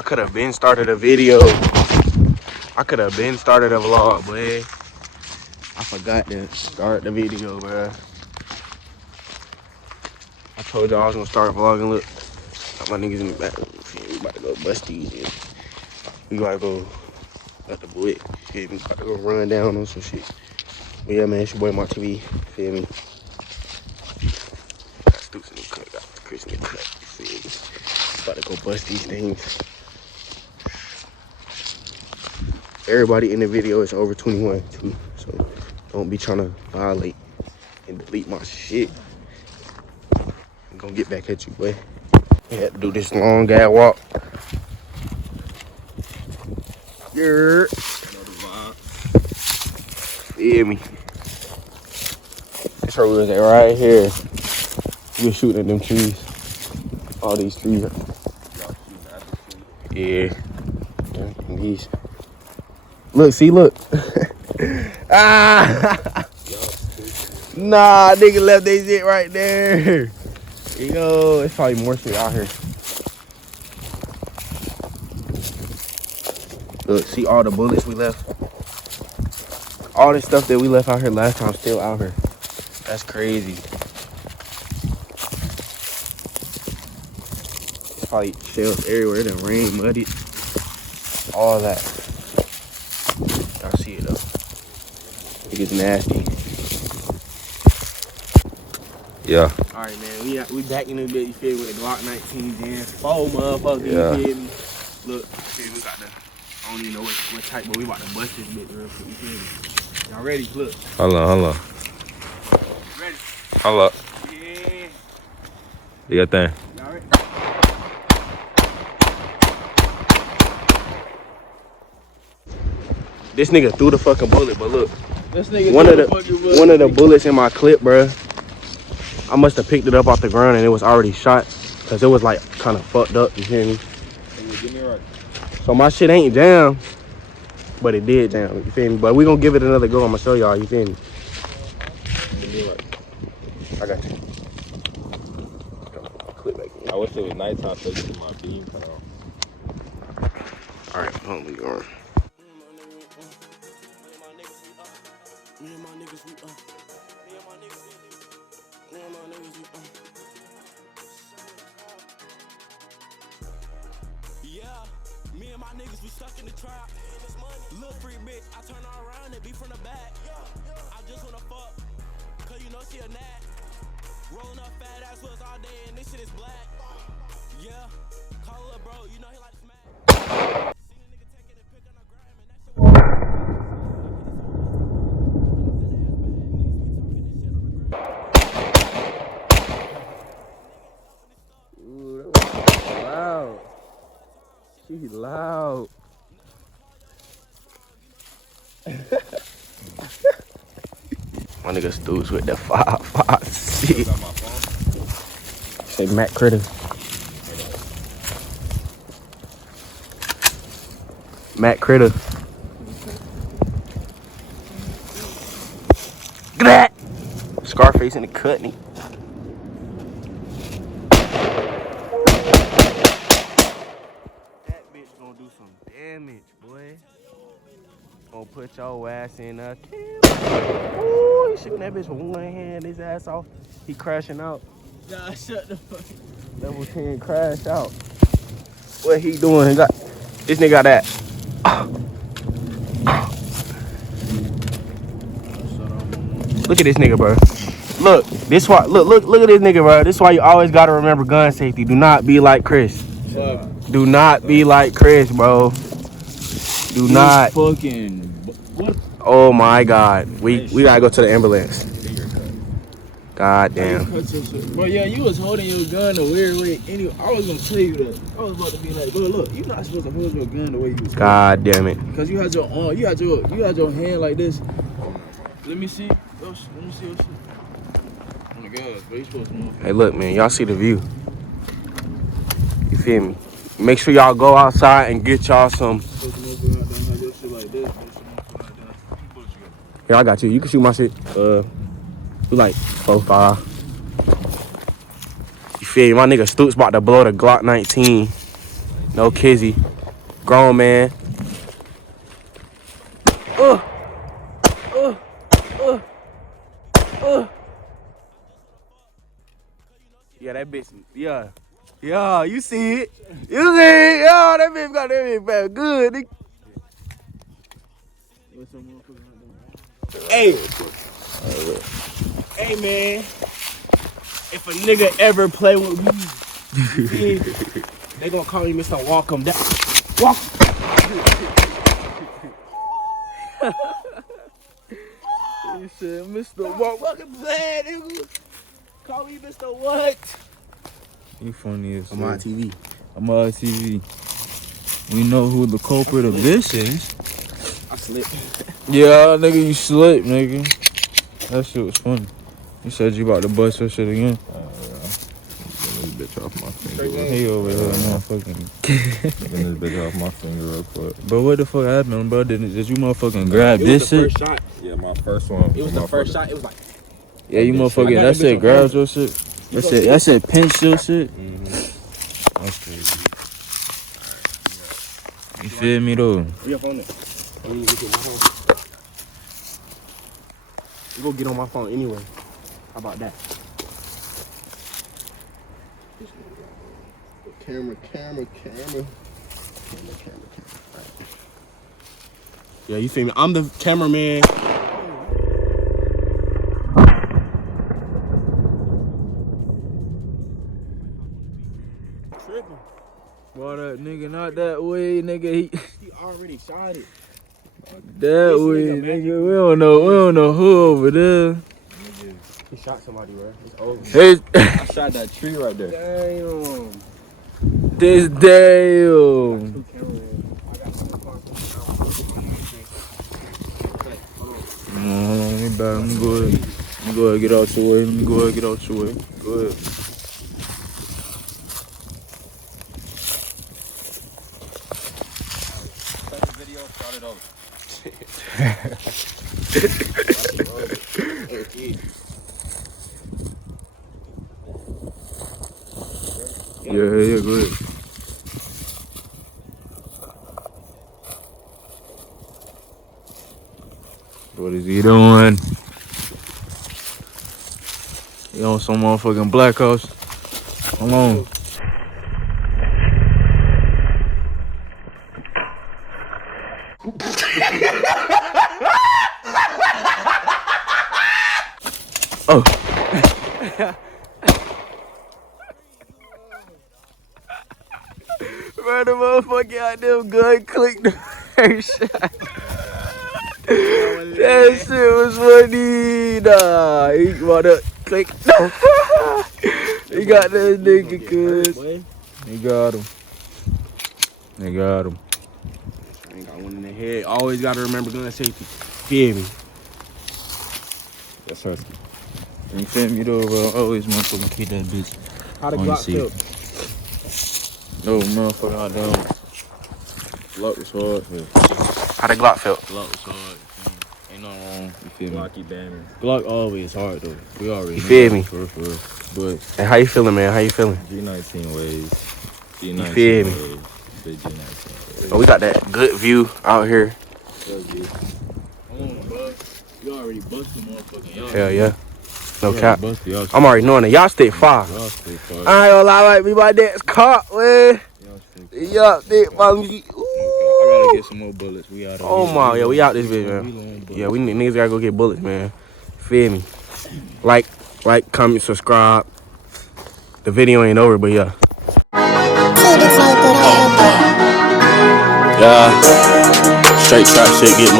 I could have been started a video. I could have been started a vlog, boy. I forgot to start the video, bro. I told y'all I was gonna start vlogging. Look, got my niggas in the back. We about to go bust these in. We gotta go at the boy. Feel me? About to go run down on some shit. But yeah, man, it's your boy Mark TV. Feel me? Got Stoops in the cut. Got Chris in the cut. Feel me? About to go bust these things. Everybody in the video is over 21 too, so don't be trying to violate and delete my shit. I'm gonna get back at you, boy. We had to do this long ass walk. Yeah. Feel me? That's where we was at right here. We were shooting at them trees. All these trees. Yeah. And these. Look, see, look. Ah! Nah, nigga left they shit right there. Yo, it's probably more shit out here. Look, see all the bullets we left? All this stuff that we left out here last time still out here. That's crazy. It's probably shells everywhere. The rain, muddy. All that. Y'all see it though. It gets nasty. Yeah. Alright, man. We back in the bit, you feel me, with the Glock 19 Gen. 4 motherfuckers, Yeah. you feel me? Look, you feel me? We got the, I don't even know what type, but we about to bust this bitch real quick, you feel me? Y'all ready? Look. Hold on. Ready? Hold up. Yeah. Do your thing. Y'all ready? This nigga threw the fucking bullet, but look. This nigga One of the bullets in my clip, bruh. I must have picked it up off the ground and it was already shot. Cause it was like kind of fucked up, you feel me? Give me right. So my shit ain't jammed, but it did jam, you feel me? But we gonna give it another go, I'ma show y'all, you feel me? Give me right. I got you. Clip back in. I wish it was nighttime so you see my beam cut off. Alright, hold on, we going. Yeah, me and my niggas, we stuck in the trap. Little free bitch, I turn her around and be from the back. I just wanna fuck, cause you know she a nat. Rolling up fat ass wheels all day and this shit is black. Yeah, call her bro, you know he like to smack. Seen a nigga taking a pic on the gram and that shit. Ooh, that was loud. She loud. My nigga Stoops with the 5.56. Say Matt Critter. Matt Critter. Look at that. Scarface in the cutney. That bitch gonna do some damage, boy. Gonna put your ass in a camera. Ooh, he shooting that bitch with one hand, his ass off. He crashing out. Nah, shut the fuck. Level 10 crash out. What he doing? He got this nigga got that. Look at this nigga, bro. Look, this why look at this nigga, bro. This is why you always gotta remember gun safety. Do not be like Chris. Do not be like Chris, bro. Do not. Fucking. What? Oh my God. We gotta go to the ambulance. God damn. But yeah, you was holding your gun a weird way. Anyway, I was gonna tell you that. I was about to be like, bro, look, you're not supposed to hold your gun the way you was. God damn it. Because you had your arm, you had your hand like this. Let me see. Let me see your shit. Oh my God, bro, you supposed to move. Hey, look, man, y'all see the view. You feel me? Make sure y'all go outside and get y'all some. Here, I got you. You can shoot my shit. We like 4-5. You feel me? My nigga Stoops about to blow the Glock 19. No kizzy. Grown man. Yeah, that bitch. Yeah. Yeah, you see it. You see it. Yeah, that bitch got that bitch back good. Nigga. Hey. Hey, man. If a nigga ever play with me, you see, they gonna call me Mr. Walk 'em down. Walk. He said, Mr. Walk. Fucking bad, nigga. Call me Mr. What? You funny as I'm on TV. I'm on TV. We know who the culprit of this is. I slipped. Yeah, nigga, you slipped, nigga. That shit was funny. You said you about to bust your shit again. Get this bitch off my finger. He over here, motherfucking. Get this bitch off my finger real quick. Bro, what the fuck happened, bro? Did you motherfucking grab this shit? First shot. Yeah, my first one. It was the first shot. It was like. Yeah, you motherfucking. I got That that bitch shit on grabbed phone. your shit. That shit pinched your shit. That's crazy. You feel me though? We up on it. I need to get my phone. We go get on my phone anyway. How about that? Camera. Right. Yeah, you feel me? I'm the cameraman. Tripping. Boy, that nigga not that way, nigga. He already shot it. That way, nigga. We don't know who over there. He shot somebody, bro. It's over. Hey, I shot that tree right there. Damn. this damn. Two cameras. I got one car. Hold on, let me back. Let me go ahead and get out your way. Go ahead. Start the video, start it over. Yeah, go ahead. What is he doing? He on some motherfucking Black House. Come on. Oh. Man, the motherfucker out there gun clicked the first shot. That shit was funny. Nah, he about to click. He got that nigga, cuz. He got him. I ain't got one in the head. Always gotta remember gun safety. Feel me? Yes, sir. You feel me though, bro? Always motherfucking keep that bitch. How the on your Glock seat. feel? No, motherfucker, I don't. Glock was hard. How the Glock felt? Glock was hard. Ain't nothing wrong. You feel me? Blocky banner. Glock always hard though. We already You know feel that, me? For real. But And how you feeling, man? How you feeling? G19 ways. G19 You feel me? ways. Big G19 ways. Oh, we got that good view out here. You already busted motherfucking y'all. Hell yeah. No You cap. already busted y'all. I'm already knowing that. Y'all stay far. Y'all stay far. I ain't gonna lie, like me, my dad's caught, man. Y'all stay far. Y'all stay far. I gotta get some more bullets. We out of Oh here. my, yeah, we out this bitch, We man. long bullets. Yeah, we niggas gotta go get bullets, man. Feel me? Like, comment, subscribe. The video ain't over, but yeah. Yeah. Straight trap shit, get money.